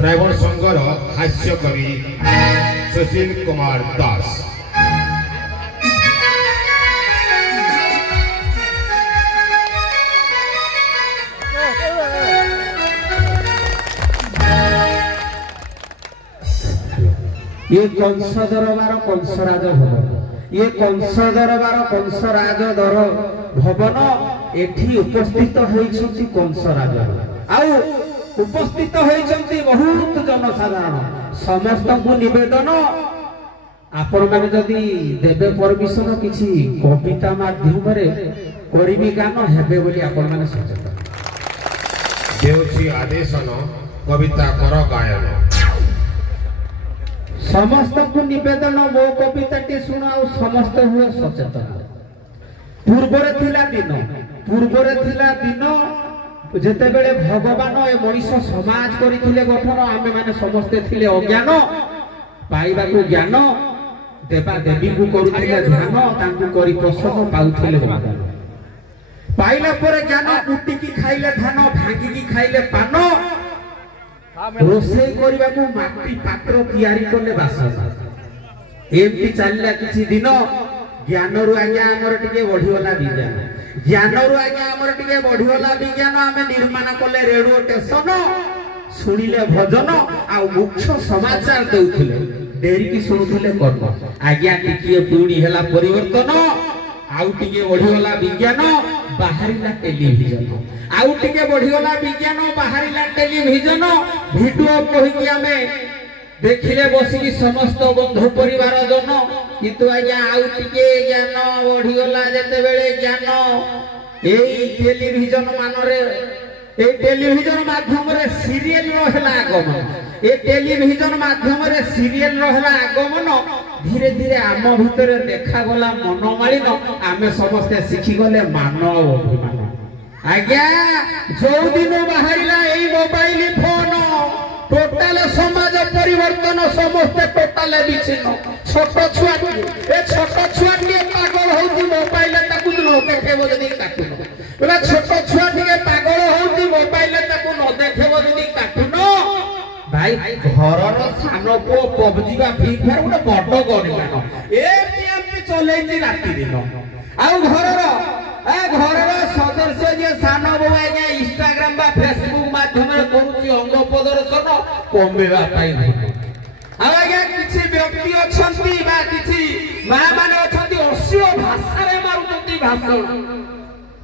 Driver संघर हास्य कवि सुशील कुमार दास। ये कंस दरबार कंसराज भवन, ये कंस दरबार कंसराज दर भवन एठी उपस्थित होइछंती कंसराज आउ उपस्थित होइछंती बहुत जनसाधारण। समस्त को निवेदन आपण माने जदी देबे परमिशन किछि कविता माध्यम रे करिबी गान हेबे बोली आपण माने सचेतन देउछि आदेशन कविता कर गायन। समस्त को निवेदन मो कविता टी सुनाओ समस्त हुए सचेतन। पूर्वरे थिला दिन जेते बेले भगवान ए मनीष समाज करिथिले गठन आमे माने समस्ते थिले अज्ञान पाइबा को ज्ञान देवा देवी को करुथिले ध्यान तांकु करी प्रसन्न पाउथिले भगवान पाइला पर ज्ञान कुटी की खाइले धान भांगी की खाइले पान रोसे करबा को माटी पात्र तयारी करले बासन एमती चलला किछि दिन ज्ञान रु आज्ञा हमर टिके बढ़िवला विज्ञान ज्ञान रु आज्ञा हमर टिके बढ़िवला विज्ञान आमे निर्माण करले रेडियो स्टेशन सुनिले भजन आ मुख्य समाचार देउथिले डेरी की सुनुथिले कर्म आज्ञा टिके पूणी हेला परिवर्तन आउ टिके बढ़िवला विज्ञान बाहरिला टेलीविजन आउ टिके बढ़िवला विज्ञान बाहरिला टेलीविजन वीडियो कहि कि हमें देखिले बसी समस्त बंधु परिवार जन किंतु आज्ञा आउ टिके ज्ञान बढ़िगला जेते बेले ज्ञान एई टेलीविजन मानरे ए टेलीविजन माध्यम रे सीरियल रहला आगमन ए टेलीविजन माध्यम रे सीरियल रहला आगमन धीरे धीरे आम भितरे देखा गला मनमालिन आमे समस्त सिखि गले मानव अभिमान। आज्ञा जो दिन बाहरिला एई मोबाइल फोन टोटाल समाज परिवर्तन समस्त टोटाल विचिन्न छोट छुआ ए छोट छुआ के पागल होती मोबाइल ताकू न देखेबो जदी काटुन बोला छोट छुआ के पागल होती मोबाइल ताकू न देखेबो जदी काटुन भाई घरर सानो को पबजी बा फ्री फायर गोटे बड़ गणिकान एमती चलेछि राति दिन आउ घरर सदस्य जे सानो बो आज्ञा इंस्टाग्राम बा फेसबुक माध्यम रे करूछि अंग प्रदर्शन कमेवा पाई आ आज्ञा किछि व्यक्ति अछंती बा किछि मा माने अछंती अश्लील भाषा रे मारुछंती भाषण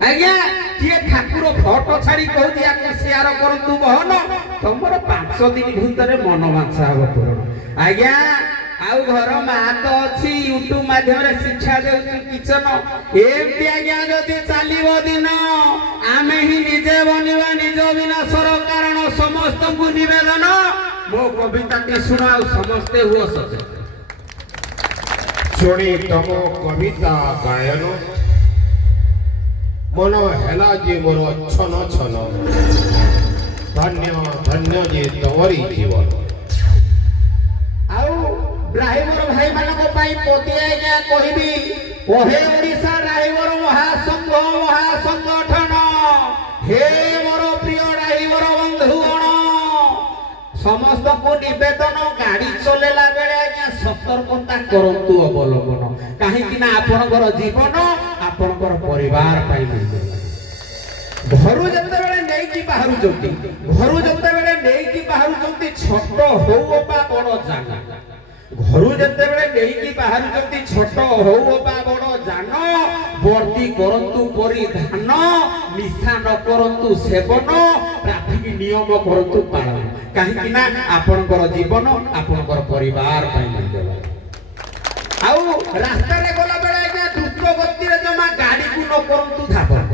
आज्ञा किए ठाकुर फोटो छाड़ी कहूती आके शेयर करतु बहन तमर 5 दिन भितरे मन माछा हो पूर्ण आज्ञा आउ घर मा तो अछि यूट्यूब माध्यम रे शिक्षा देउछि किचन एमती आज्ञा जदी चालिबो दिन आमे ही निजे बनिबा निज बिना सरकार समस्त को निवेदन मो कविता के सुनाओ समस्ते हुओ सचे सुनी तम कविता गायन मन हेला जे मोर छन छन धन्य धन्य जे तोरी जीवन। आउ ड्राइवर भाई मानक पाई पोती आज्ञा कहबी ओहे ओडिसा ड्राइवर महासंगठन हे मोर प्रिय ड्राइवर बंधुगण समस्त को निवेदन गाड़ी चलेला बेले आज्ञा सतर्कता करंतु अवलंबन काहे कि ना आपनकर जीवन आपनकर परिवार पाई घरु जते बेले नै कि बाहरु जंती घरु जते बेले नै कि बाहरु जंती छोट होउ बा बड़ जान घरु जते बेले नै कि बाहरु जंती छोट होउ बा बड़ जान वर्दी करंतु परिधान निशा न करंतु सेवन ट्रैफिक नियम करंतु पालन काहे कि ना आपनकर जीवन आपनकर परिवार पाई मिलबा आउ रास्ता रे गला बेले आज्ञा द्रुत गति रे जमा गाड़ी को न करंतु धावन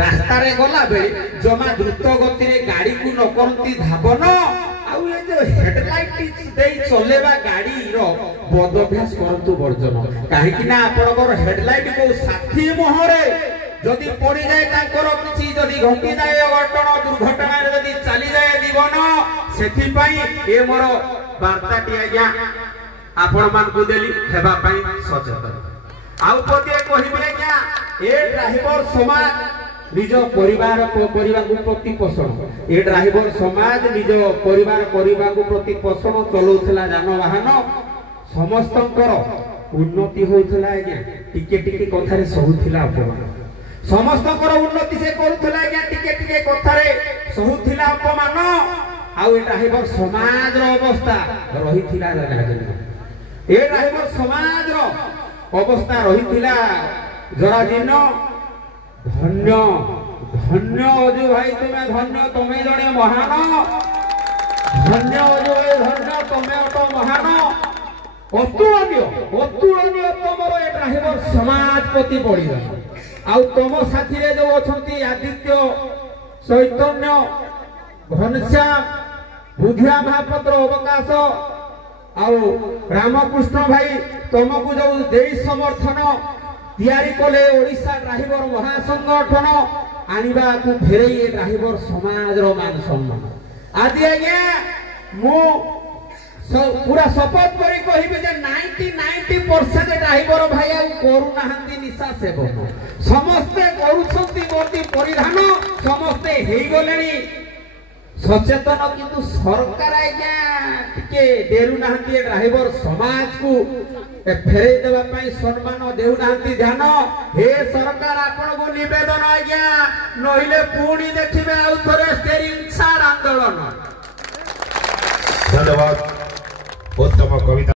रास्ता रे गला बेले जमा द्रुत गति रे गाड़ी को न करंती धावन आउ ए जो हेडलाइट देई चलेबा गाड़ी रो बद अभ्यास करंतु वर्जन काहे कि ना आपनकर हेडलाइट को साथी मोहरे जदी पड़ी जाए ताकर किछि जदी घटी जाए घटना दुर्घटना रे जदी चली जाए जीवन सेठी पई ए मोर वार्ता टी आज्ञा आपण मान को देली हेबा पई सचेतन आउ पते कहिबे आज्ञा ए ड्राइवर समाज निज परिवार प्रतिपोषण ए ड्राइवर समाज निज परिवार प्रतिपोषण चलाउथला जानवाहन समस्तंकर उन्नति होउथला आज्ञा टिके टिके कथारे सहुथिला अपमान समस्तंकर उन्नति से करूथला आज्ञा टिके टिके कथारे सहुथिला अपमान आउ ए ड्राइवर समाज रो अवस्था रहिथिला ए ड्राइवर समाज रो अवस्था रहिथिला जरा दिन धन्य धन्य अजू भाई तुम्हें जड़े महान धन्य अजू भाई धन्य तुम्हें अट महान अतुलनीय तुमर ए ड्राइवर समाज प्रति पड़गला आउ तुम साथी रे जो अछंती आदित्य चैतन्य घनश्याम बुधिया महापात्र अवकाश आउ रामकृष्ण भाई तुमको जो देई समर्थन तैयारी कले ओडिशा ड्राइवर महासंगठन आनिबा को फेरे ये ड्राइवर समाज रो मान सम्मान आदि आज्ञा मु पूरा शपथ करी कहिबे जे 90% ड्राइवर भाई आ करू नाहंती निशा सेवन समस्ते करूछंती मोती परिधान समस्ते हेई गलेनी सचेतन किंतु सरकार आज्ञा टिके डेरु नाहंती ड्राइवर समाज को फेरे देवा पई सम्मान देउ नाहंती ध्यान हे सरकार आपण को निवेदन आज्ञा नहिले पुणी देखिबे आ थरे स्टेरिंग छाड़ आंदोलन धन्यवाद उत्तम कविता।